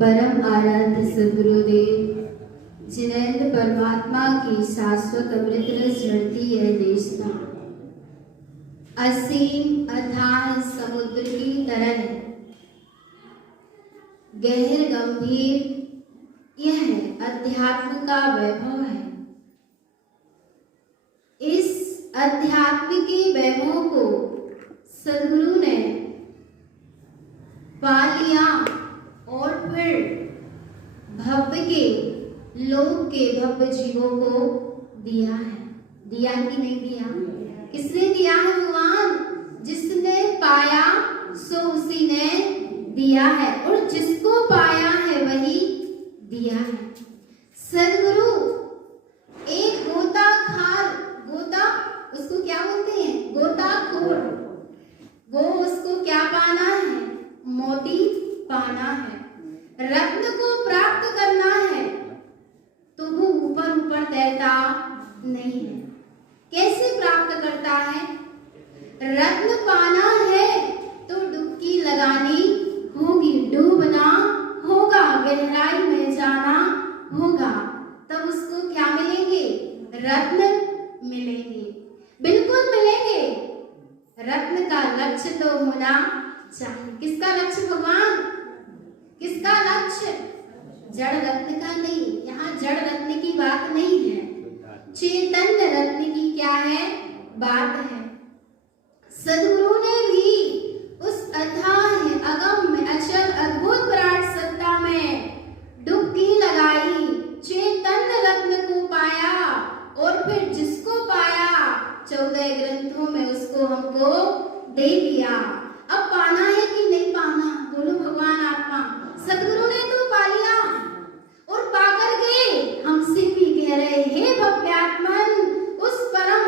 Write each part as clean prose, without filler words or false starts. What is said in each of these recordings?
परम आराध्य सद्गुरुदेव जिनेंद्र परमात्मा की शाश्वत अमृत रस झरती है देशना, असीम अथाह समुद्र की तरह गहर गंभीर यह अध्यात्म का वैभव है। इस अध्यात्म के वैभव को सद्गुरु ने पा लिया और फिर भव्य के लोक के भव्य जीवों को दिया है। दिया कि नहीं दिया? किसने दिया है? भगवान। जिसने पाया सो उसी ने दिया है, और जिसको पाया है वही दिया है। सद्गुरु एक गोता उसको क्या बोलते हैं? गोताखोर। वो उसको क्या पाना है? मोती पाना है, रत्न को प्राप्त करना है, तो वो ऊपर ऊपर तैरता नहीं है। कैसे प्राप्त करता है? रत्न पाना है तो डुबकी लगानी होगी, डूबना होगा, गहराई में जाना होगा, तब उसको क्या मिलेंगे? रत्न मिलेंगे, बिल्कुल मिलेंगे। रत्न का लक्ष्य तो होना चाहिए। किसका लक्ष्य? भगवान। किसका लक्ष्य? जड़ रत्न का नहीं। यहाँ जड़ रत्न की बात नहीं है, चैतन्य रत्न की क्या है? बात है। सद्गुरु ने भी उस अथाह अगम में अचल अद्भुत विराट सत्ता में डुबकी लगाई, चैतन्य रत्न को पाया, और फिर जिसको पाया 14 ग्रंथों में उसको हमको दे दिया। अब पाना है कि नहीं पाना? बोलो भगवान आत्मा। सद्गुरु ने तो पा लिया, और पाकर के हमसे भी कह रहे, हे भव्यात्मन, उस परम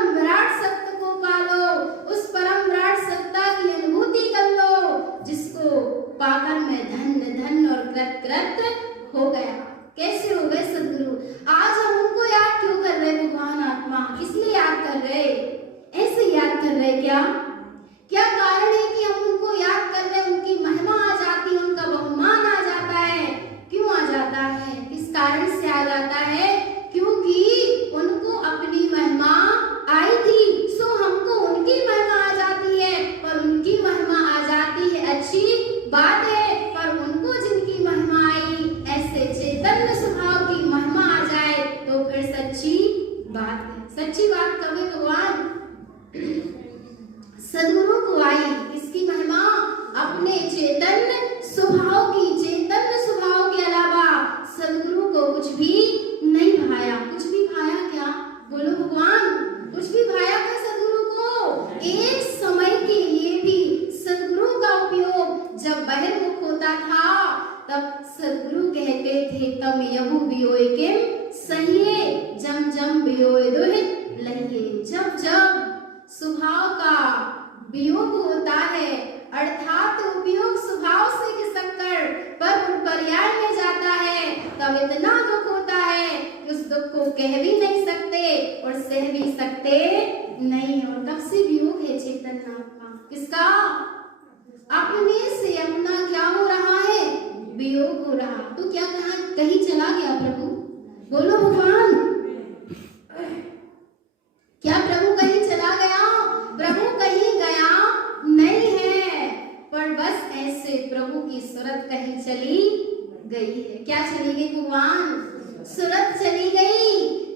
कृत हो गया। कैसे हो गए सदगुरु? आज हम उनको याद क्यों कर रहे भगवान आत्मा? इसलिए याद कर रहे, ऐसे याद कर रहे क्या? क्या कारण है कि हम उनको याद कर रहे? उनकी महिमा आ जाती है, उनका बहुमान आ जाता है। क्यों आ जाता है? किस कारण से आ जाता है? क्योंकि उनको अपनी महिमा आई थी, सो हमको उनकी महिमा आ जाती है। पर उनकी महिमा आ जाती है अच्छी बात है, पर उनको जिनकी महिमा आई, ऐसे चैतन्य स्वभाव की महिमा आ जाए तो फिर सच्ची बात है। सच्ची बात कब है भगवान? सदगुरु को आई इसकी महिमा अपने चैतन्य स्वभाव की। चैतन्य स्वभाव के अलावा सदगुरु को कुछ भी नहीं भाया। कुछ भी भाया क्या? बोलो भगवान, कुछ भी भाया क्या सदगुरु को? एक समय के लिए भी सदगुरु का उपयोग जब बहिर्मुख होता था तब सदगुरु कहते थे तम यहु बियोय किम सहिए जम जम बियोय दुहित लहिए। जब जब स्वभाव का वियोग होता है अर्थात उपयोग स्वभाव से खिसक कर पर पर्याय में जाता है, तब इतना दुख होता है कि उस दुख को कह भी नहीं सकते और सह भी सकते नहीं। और कब से वियोग है चैतन्य आत्मा? किसका? अपने से अपना क्या हो रहा है? वियोग हो रहा। तो क्या कहीं चला गया प्रभु? बोलो भगवान, क्या प्रभु कहीं चला गया? प्रभु कहीं गया नहीं है, पर बस ऐसे प्रभु की सूरत कहीं चली गई है। क्या चली गई भगवान? सूरत चली गई।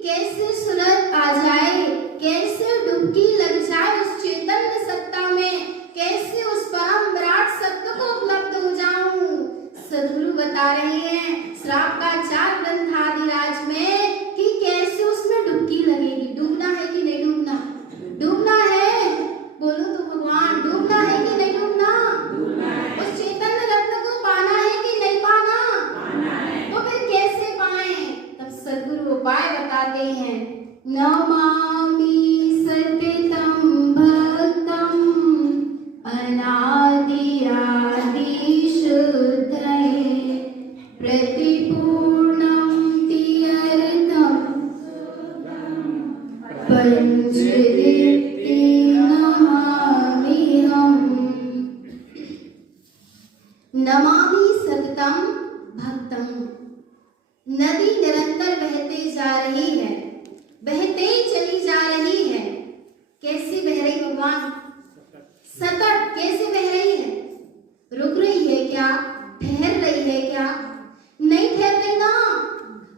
कैसे सूरत आ जाए? कैसे डुबकी लग जाए उस चैतन्य सत्ता में? कैसे उस परम विराट सत्य को उपलब्ध हो जाऊं? सदगुरु बता रहे हैं श्राप का 4 ग्रंथ आदिराज में कि कैसे उसमें डुबकी लगेगी। डूबना है कि नहीं डूबना? डूबना है। बोलो तो भगवान, डूबना है कि नहीं डूबना? उस चैतन्य रत्न को पाना है कि नहीं पाना? तो फिर कैसे पाए? तब सदगुरु उपाय बताते हैं। नमामि सततं भक्तं अनादि आदि शुद्धये प्रतिपूर्णं तीर्थं पंचदीप्ति नमाम्यहम्। नमामि सततं भक्तं। नदी निरंतर बहते जा रही है, बहते ही चली जा रही है। कैसे बह रही भगवान? सतत। कैसे बह रही है? रुक रही है क्या? ठहर रही है क्या? नहीं ठहर रही ना।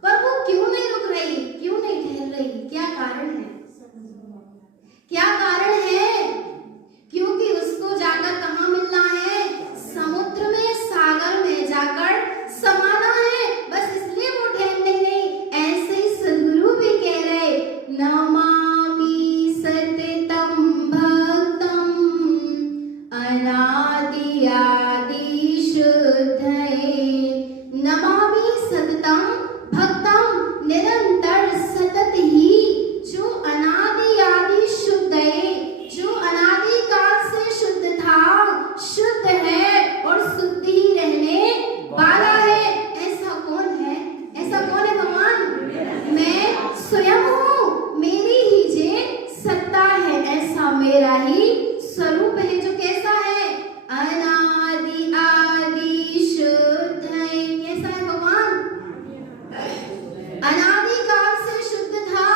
पर वो क्यों नहीं रुक रही? क्यों नहीं ठहर रही? क्या कारण है? क्या कारण है? क्योंकि उसको जाकर कहाँ मिलना है? समुद्र में, सागर में जाकर समाना है। बस इसलिए वो ठहर नहीं गई। ऐसे ही सदगुरु भी कह रहे नमामि सततं भक्तं अनादि आदि शुद्धये। नमामि सततं भक्तं, निरंतर सतत ही जो अनादि आदि शुद्ध है, जो अनादि काल से शुद्ध था, शुद्ध है और शुद्ध ही रहने वाला है। ऐसा कौन है? ऐसा कौन है भगवान? मैं स्वयं हूँ। मेरी ही जे सत्ता है, ऐसा मेरा ही स्वरूप है जो कैसा है? अनादि आदि शुद्ध है। कैसा है भगवान? अनादि काल से शुद्ध था,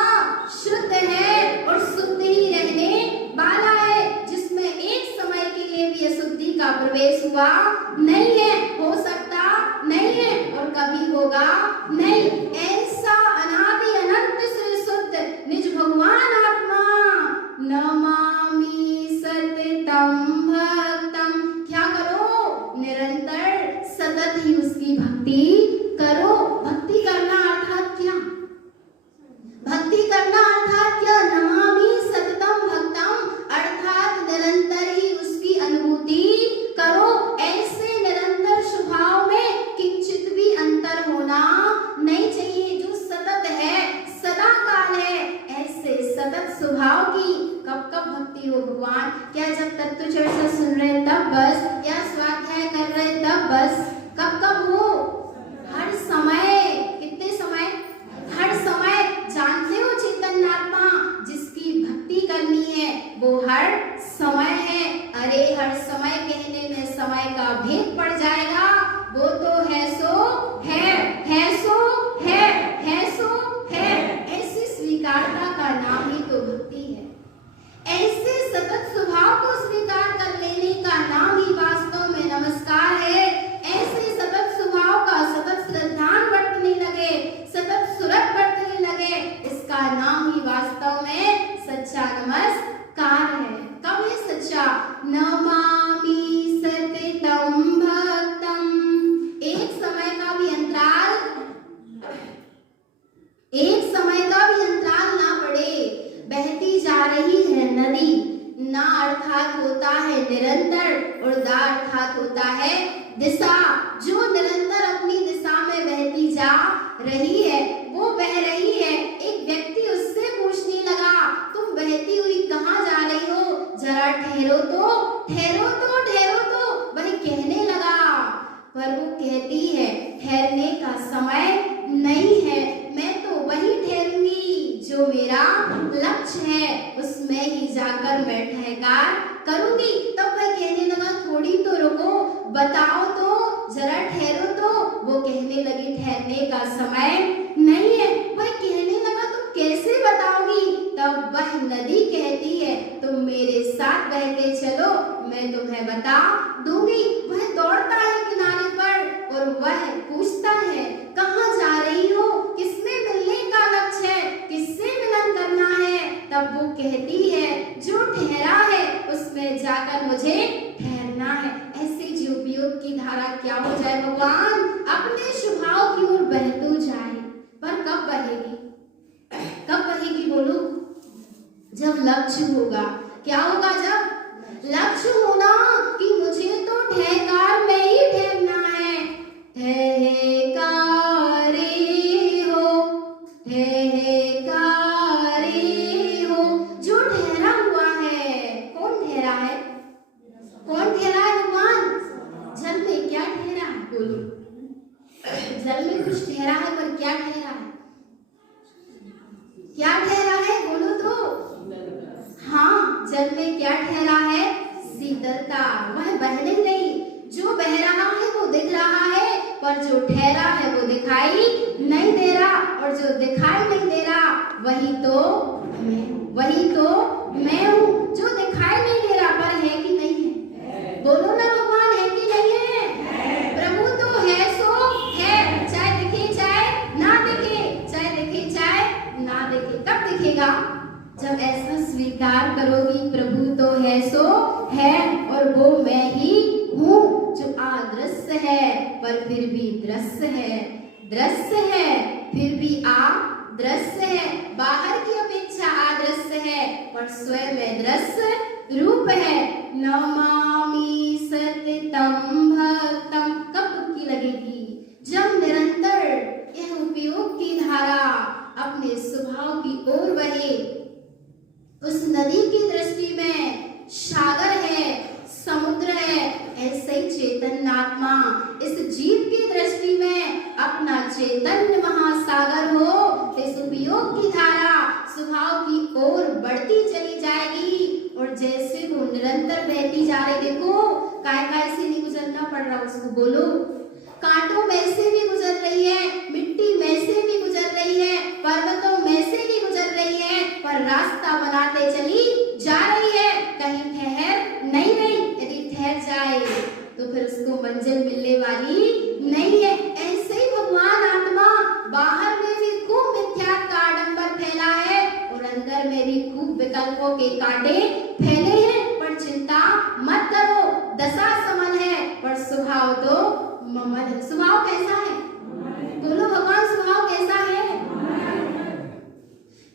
शुद्ध है और शुद्ध ही रहने वाला है, जिसमें एक समय के लिए भी अशुद्धि का प्रवेश हुआ नहीं है, हो सकता नहीं है और कभी होगा नहीं। ऐसा अनादि अनंत से शुद्ध निज भगवान आत्मा नमामि सततं भक्तं। क्या करो? निरंतर सतत ही उसकी भक्ति करो। भक्ति करना अर्थात क्या? भक्ति करना अर्थात क्या? नमामि सततं भक्तं अर्थात निरंतर ही उसकी अनुभूति करो। ऐसे निरंतर स्वभाव में किंचित भी अंतर होना नहीं चाहिए। एक समय का भी अंतराल ना पड़े। बहती जा रही है नदी, ना अर्थात होता है निरंतर और दा अर्थात होता है दिशा। जो निरंतर अपनी दिशा में बहती जा रही है वो बह रही है। एक व्यक्ति उससे पूछने लगा, तुम बहती हुई कहाँ जा रही हो, जरा ठहरो तो, ठहरो तो, ठहरो तो। वह कहने लगा, पर वो कहती है ठहरने का समय नहीं है, मैं तो वही ठहरूंगी जो मेरा लक्ष्य है, उसमें ही जाकर मैं ठहकार करूंगी। तब वह कहने लगा, थोड़ी तो रुको, बताओ तो, जरा ठहरो तो। वो कहने लगी, ठहरने का समय नहीं है। वह कहने लगा, तुम कैसे बताओगी? तब वह नदी कहती है, तुम मेरे साथ बह के चलो, मैं तुम्हें बता दूंगी। वह दौड़ता है किनारे पर और वह पूछता है, कहाँ जा रही हो, किसमें मिलने का लक्ष्य है, किससे मिलन करना है? तब वो कहती है, जो ठहरा है उसमें जाकर मुझे ठहरना है। ऐसे जीवयोग की धारा क्या हो जाए भगवान, अपने स्वभाव की ओर बह तो जाए, पर कब बहेगी? कब बहेगी बोलो? जब लक्ष्य होगा। क्या होगा? जब लक्ष्य होना कि मुझे तो ठहकार में ही ठहरना है। ठहकारे हो, ठहकारे हो। जो ठहरा हुआ है, कौन ठहरा है? कौन ठहरा है भगवान? जल में क्या ठहरा है बोलो? जल में कुछ ठहरा है, पर क्या ठहरा है? क्या ठहरा है बोलो तो? हाँ, जल में क्या ठहरा है? शीतलता। वह बह नहीं रही। जो बह रहा है वो दिख रहा है, पर जो ठहरा है वो दिखाई नहीं दे रहा, और जो दिखाई नहीं दे रहा वही तो मैं हूँ, वही तो मैं हूँ। जो दिखाई नहीं दे रहा पर है कि नहीं है? बोलो ना भगवान, है कि नहीं है? प्रभु तो है सो है, चाहे दिखे चाहे ना दिखे, चाहे दिखे चाहे ना दिखे। कब दिखेगा? जब ऐसा स्वीकार करोगी, प्रभु तो है सो है और वो मैं ही हूँ, जो अदृश्य है पर फिर भी दृश्य है, दृश्य है फिर भी अदृश्य है। बाहर की अपेक्षा अदृश्य है पर स्वयं में दृश्य रूप है। नमामि सततं भक्तं। कब डुबकी लगेगी? जब निरंतर यह उपयोग की धारा अपने स्वभाव की ओर बहे। उस नदी की दृष्टि में सागर है, समुद्र है, ऐसे ही चैतन्य आत्मा इस जीव की दृष्टि में अपना चैतन्य महासागर हो। इस उपयोग की धारा स्वभाव की ओर बढ़ती चली जाएगी और जैसे वो निरंतर बहती जा रही। देखो, काय से नहीं गुजरना पड़ रहा उसको, बोलो। कांटों में से भी गुजर रही है, मिट्टी में से भी गुजर रही है, पर्वतों में से भी गुजर रही है, पर रास्ता बनाते चली जा रही है, कहीं ठहर नहीं रही। यदि ठहर जाए तो फिर उसको मंजिल मिलने वाली नहीं है। ऐसे ही भगवान आत्मा बाहर में भी खूब मिथ्यात्व का आडंबर फैला है और अंदर में भी खूब विकल्पों के कांटे फैले हैं, पर चिंता मत करो, दशा समन है पर स्वभाव तो ममल है। स्वभाव कैसा है बोलो भगवान? स्वभाव कैसा है?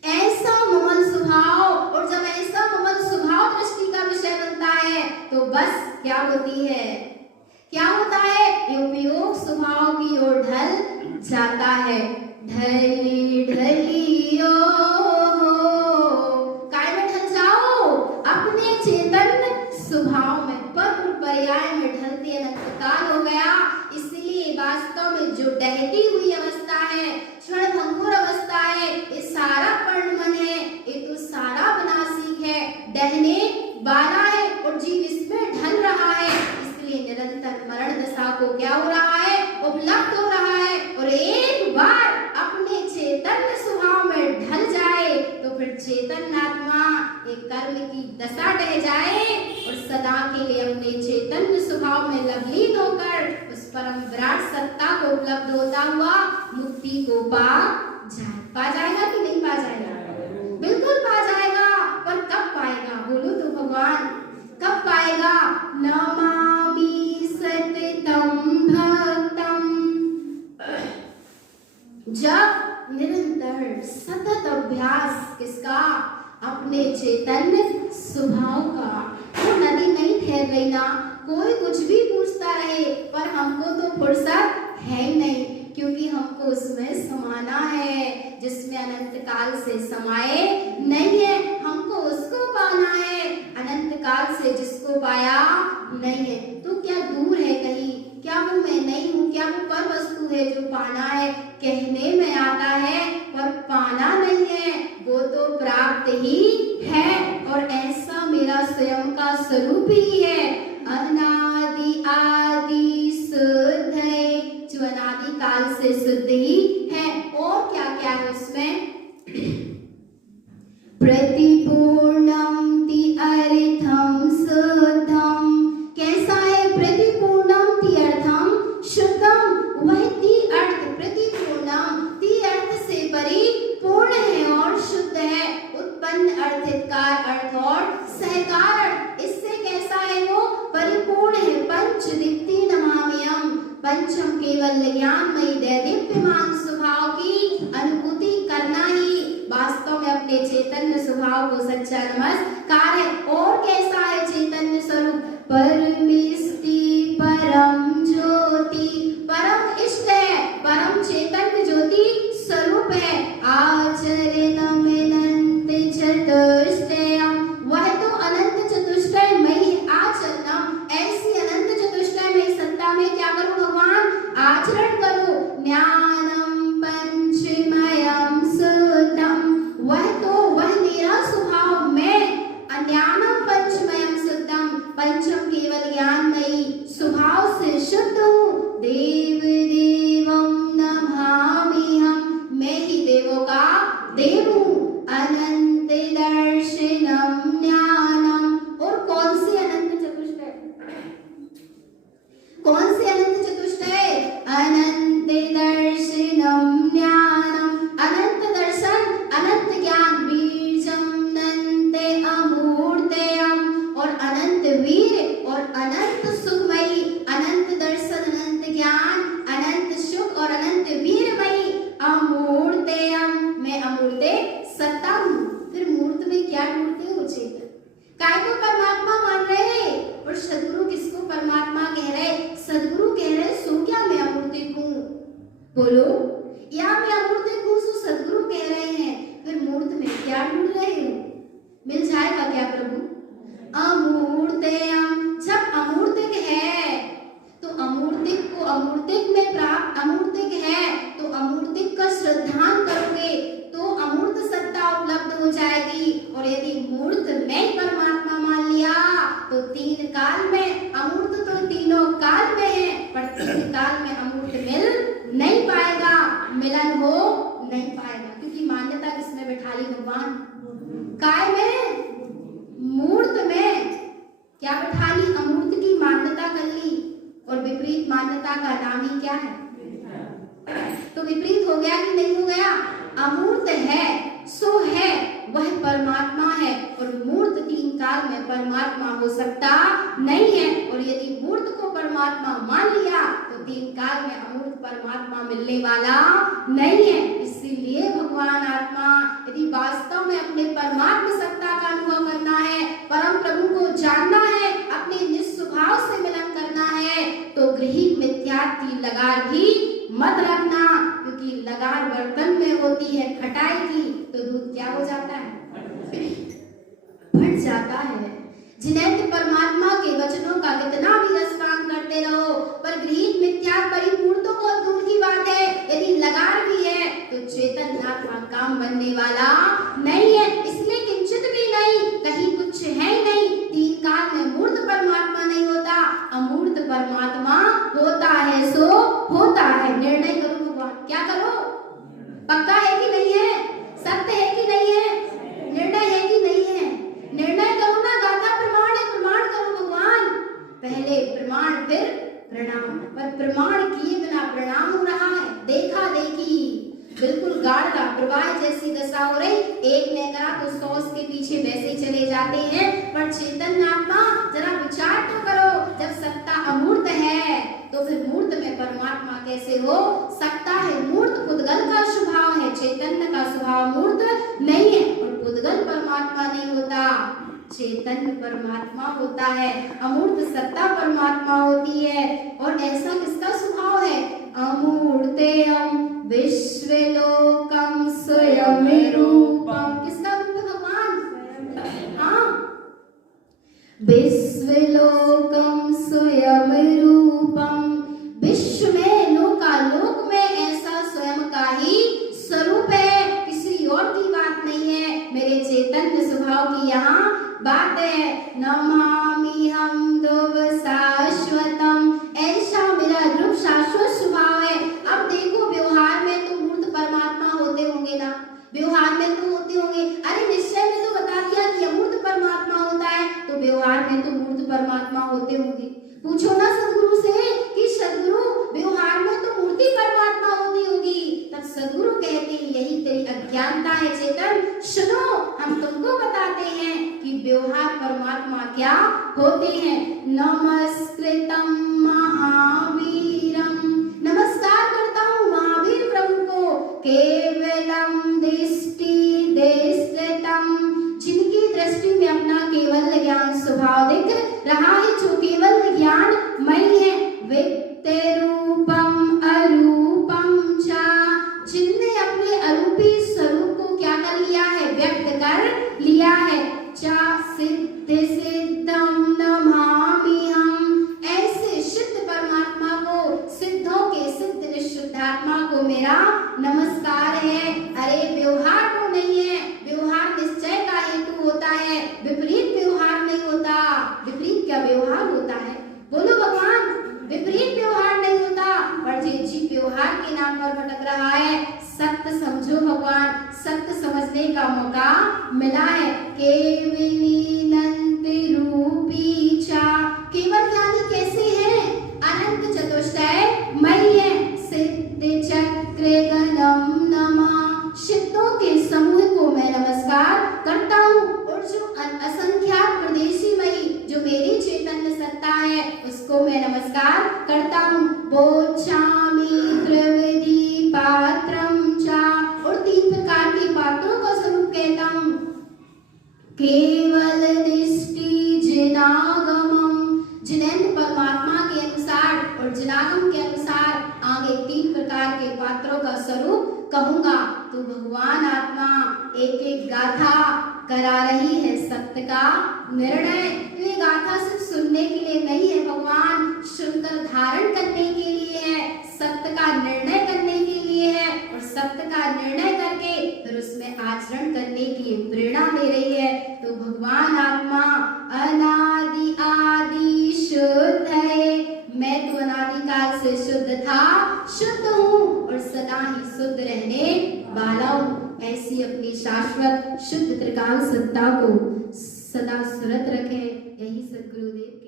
ऐसा ममल स्वभाव। और जब ऐसा ममल स्वभाव दृष्टि का विषय बनता है तो बस क्या होती है? क्या होता है? ये उपयोग स्वभाव की ओर ढल जाता है। ढली ढली ओ काय में ढल जाओ? अपने चेतन स्वभाव में। पर पर्याय में ढलते अनंतकाल हो गया। इसलिए वास्तव में जो डहती हुई अवस्था है, क्षण भंगुर अवस्था है, ये सारा परिणमन है, ये तो सारा विनाशिक है, डहने वाला है और जीव इसमें ढल रहा है। इसलिए निरंतर मरण दशा को क्या हो रहा है? उपलब्ध हो रहा है। और एक बार अपने चैतन्य स्वभाव में ढल जाए तो फिर चैतन्य आत्मा एक कर्म की दशा डह जाए और सदा के लिए अपने चैतन्य स्वभाव में लवलीन होकर उस परम विराट सत्ता को उपलब्ध होता हुआ मुक्ति को पा जाएगा कि नहीं पा जाएगा? बिल्कुल पा जाएगा। पर कब पाएगा बोलो तो भगवान? कब पाएगा? नमामि सततं भक्तं। जब निरंतर सतत अभ्यास किसका? अपने चैतन्य स्वभाव का। वो नदी नहीं ठहर गई ना, कोई कुछ भी पूछता रहे, पर हमको तो फुर्सत है ही नहीं, क्योंकि हमको उसमें समाना है जिसमें अनंत काल से समाये नहीं है। हमको उसको पाना है अनंत काल से जिसको पाया नहीं है। तो क्या दूर है कहीं? क्या वो मैं नहीं हूँ? क्या वो पर वस्तु है जो पाना है? कहने में आता है पर पाना नहीं है, वो तो प्राप्त ही है। और ऐसा मेरा स्वयं का स्वरूप ही है, अनादि आदि शुद्ध है, जो अनादि काल से शुद्ध ही है। और क्या क्या है उसमें? प्रतिपूर्णम ति अर्थम शुद्धम। कैसा है? प्रतिपूर्णम ति अर्थम शुद्धम। वह ति अर्थ प्रतिपूर्णम, ति अर्थ से परिपूर्ण है और शुद्ध है। उत्पन्न अर्थ, हितकार अर्थ और सहकार अर्थ। इससे कैसा है? वो परिपूर्ण है। पंच दीप्ति नमाम्यहम्, पंचम केवल ज्ञानमयी दैदीप्यमान स्वभाव की अनुभूति करना ही वास्तव में अपने चैतन्य स्वभाव को सच्चा नमस्कार है। और कैसा है चैतन्य स्वरूप? परमेष्टि परम ज्योति, परम इष्ट है, परम चैतन्य ज्योति स्वरूप है। आचरणमनंत चतुष्टयम्, वह तो अनंत चतुष्टय में ही आचरणम, ऐसी अनंत चतुष्टय में सत्ता में क्या करूं भगवान? आचरण करूं। ज्ञानम पंचमयम शुद्धम, वह मेरा स्वभाव मैं अज्ञानम पंचमयम शुद्धम, पंचम केवल ज्ञानमयी स्वभाव से शुद्ध हूँ। देव देवम नमाम्यहम्, मैं ही देवों का देव हूँ। अनंत दर्शनम ज्ञानम, और कौन सी अनंत चतुष्टय? कौन सी अनंत चतुष्टय? अनंत दर्शनम ज्ञानम, अनंत दर्शन, अनंत ज्ञान। बीजम नन्ते अमूर्तयम्, और अनंत वीर और अनंत सुखमयी। अनंत दर्शन, अनंत ज्ञान, अनंत सुख और अनंत वीरमयी। अमूर्तयम्, मैं अमूर्त सत्ता हूँ। फिर मूर्त में क्या ढूंढते हो? चेतन। काय को परमात्मा मान रहे और सदगुरु किसको परमात्मा कह रहे? सदगुरु कह रहे सो क्या मैं अमूर्तिक हूँ? बोलो, या मैं अमूर्तिक हूँ सो सदगुरु कह रहे हैं। फिर मूर्त में क्या ढूंढ रहे हो? मिल जाएगा क्या प्रभु? अमूर्तयम्, जब अमूर्तिक है तो अमूर्तिक को अमूर्तिक में प्राप्त, अमूर्तिक है तो अमूर्तिक का श्रद्धान करोगे तो अमूर्त सत्ता उपलब्ध हो जाएगी। और यदि मूर्त में परमात्मा मान लिया तो तीन काल में, अमूर्त तो तीनों काल में है, पर तीन काल में अमूर्त मिल नहीं पाएगा, मिलन हो नहीं पाएगा। क्योंकि मान्यता किसमें बैठा ली भगवान? काय में? मूर्त में। क्या बैठा ली? अमूर्त की मान्यता कर ली। और विपरीत मान्यता का नाम ही क्या है? तो विपरीत हो गया कि नहीं हो गया? अमूर्त है सो है, वह परमात्मा है। और मूर्त तीन काल में परमात्मा हो सकता नहीं है। और यदि मूर्त को परमात्मा मान लिया तो तीन काल में अमूर्त परमात्मा मिलने वाला नहीं है। इसीलिए भगवान आत्मा, यदि वास्तव में अपने परमात्मा सत्ता का अनुभव करना है, परम प्रभु को जानना है, अपने निस्वभाव से मिलन करना है, तो गृहीत मिथ्यात्व की लगार भी मत रखना। क्योंकि लगार बर्तन में होती है खटाई की, तो दूध क्या हो जाता है? फट जाता है। जिन्हें परमात्मा के वचनों का कितना भी रसपान करते रहो, पर गृहीत मिथ्यात्व परिपूर्ण तो बहुत दूर की बात है। यदि लगार भी है तो चेतन आत्मा काम बनने वाला नहीं है। इसलिए किंचित भी नहीं, कहीं कुछ है ही नहीं। तीन काल में मूर्त परमात्मा नहीं होता, अमूर्त परमात्मा होता है सो होता है। निर्णय करो भगवान, क्या करो? पक्का है कि नहीं है? सत्य है कि नहीं है? निर्णय है कि नहीं है? निर्णय करो ना, गाथा प्रमाण है, प्रमाण करो भगवान। पहले प्रमाण फिर प्रणाम, पर प्रमाण किए बिना प्रणाम हो रहा है। देखा देखी, बिल्कुल गाढ़ का प्रवाह जैसी दशा हो रही। एक ने करा तो 100 उसके पीछे वैसे चले जाते हैं। पर चेतन आत्मा जरा विचार तो करो, जब सत्ता अमूर्त है तो फिर मूर्त में परमात्मा कैसे हो सकता है? मूर्त पुद्गल का स्वभाव है, केवल परमात्मा नहीं होता, चैतन्य परमात्मा होता है, अमूर्त सत्ता परमात्मा होती है। और ऐसा किसका स्वभाव है? अमूर्तेयम विश्वलोकम स्वयं रूपम। किसका रूप है भगवान? हाँ, विश्वलोकम स्वयं रूपम। विश्व में, लोक में ऐसा स्वयं का ही स्वरूप है, किसी और की बात नहीं है, मेरे चैतन्य स्वभाव की यहाँ बात है। नमामि हम ध्रुव शाश्वतम, ऐसा मेरा ध्रुव शाश्वत स्वभाव है। अब देखो, व्यवहार में तो मूर्त परमात्मा होते होंगे ना, व्यवहार में तो होते होंगे। अरे निश्चय में तो बता दिया कि अमूर्त परमात्मा होता है, तो व्यवहार में तो मूर्त परमात्मा होते होंगे। पूछो ना सदगुरु से कि सदगुरु व्यवहार में तो मूर्ति परमात्मा होती होगी, तब सदगुरु कहते हैं यही तेरी अज्ञानता है चेतन। सुनो, हम तुमको बताते हैं कि व्यवहार परमात्मा क्या होते हैं। नमस्कृतम महावीरम, नमस्कार करता हूँ महावीर प्रभु को। केवलम दृष्टि देशतम, जिनकी दृष्टि में अपना केवल ज्ञान स्वभाव दिख रहा है, जो केवल ज्ञान मई है। व्यक्त रूपम अरूपम चा, जिनने अपने अरूपी स्वरूप को क्या कर लिया है? व्यक्त कर लिया है। चा सिद्ध सिद्धम नमामि हम, ऐसे सिद्ध परमात्मा को, सिद्धों के सिद्ध निशुद्धात्मा को मेरा नमस्कार है। अरे व्यवहार तो नहीं है, व्यवहार निश्चय का हेतु होता है, विपरीत व्यवहार नहीं होता। विपरीत क्या व्यवहार होता है? बोलो भगवान, विपरीत व्यवहार नहीं होता। पर जी व्यवहार के नाम पर भटक रहा है, सत्य समझो भगवान, सत्य समझने का मौका मिला है। केवलीनंति रूपी चा, केवल ज्ञानी कैसे हैं? अनंत चतुष्टय मई है। सिद्ध चक्र गणम नमः, सिद्धों के समूह को मैं नमस्कार करता हूँ। और जो असंख्यात प्रदेशी मई, जो मेरी चैतन्य सत्ता है, उसको मैं नमस्कार करता हूँ। बोचामि त्रिविधि पात्रम चा, और 3 प्रकार के पात्रों का स्वरूप कहता हूँ। केवल दृष्टि जिनागमम, जिनेन्द्र परमात्मा के अनुसार और जिनागम के अनुसार आगे 3 प्रकार के पात्रों का स्वरूप कहूंगा। तो भगवान आत्मा एक एक गाथा करा रही है सत्य का निर्णय। ये गाथा सिर्फ सुनने के लिए नहीं है भगवान, सुनकर धारण करने के लिए है, सत्य का निर्णय करने के लिए है, और सत्य का निर्णय करके फिर उसमें आचरण करने की प्रेरणा दे रही है। तो भगवान आत्मा अनादि आदि शुद्ध है, मैं तो अनादिकाल से शुद्ध था, शुद्ध हूँ और सदा ही शुद्ध रहने वाला हूँ। ऐसी अपनी शाश्वत शुद्ध त्रिकाल सत्ता को सदा सुरत रखें, यही सद्गुरुदेव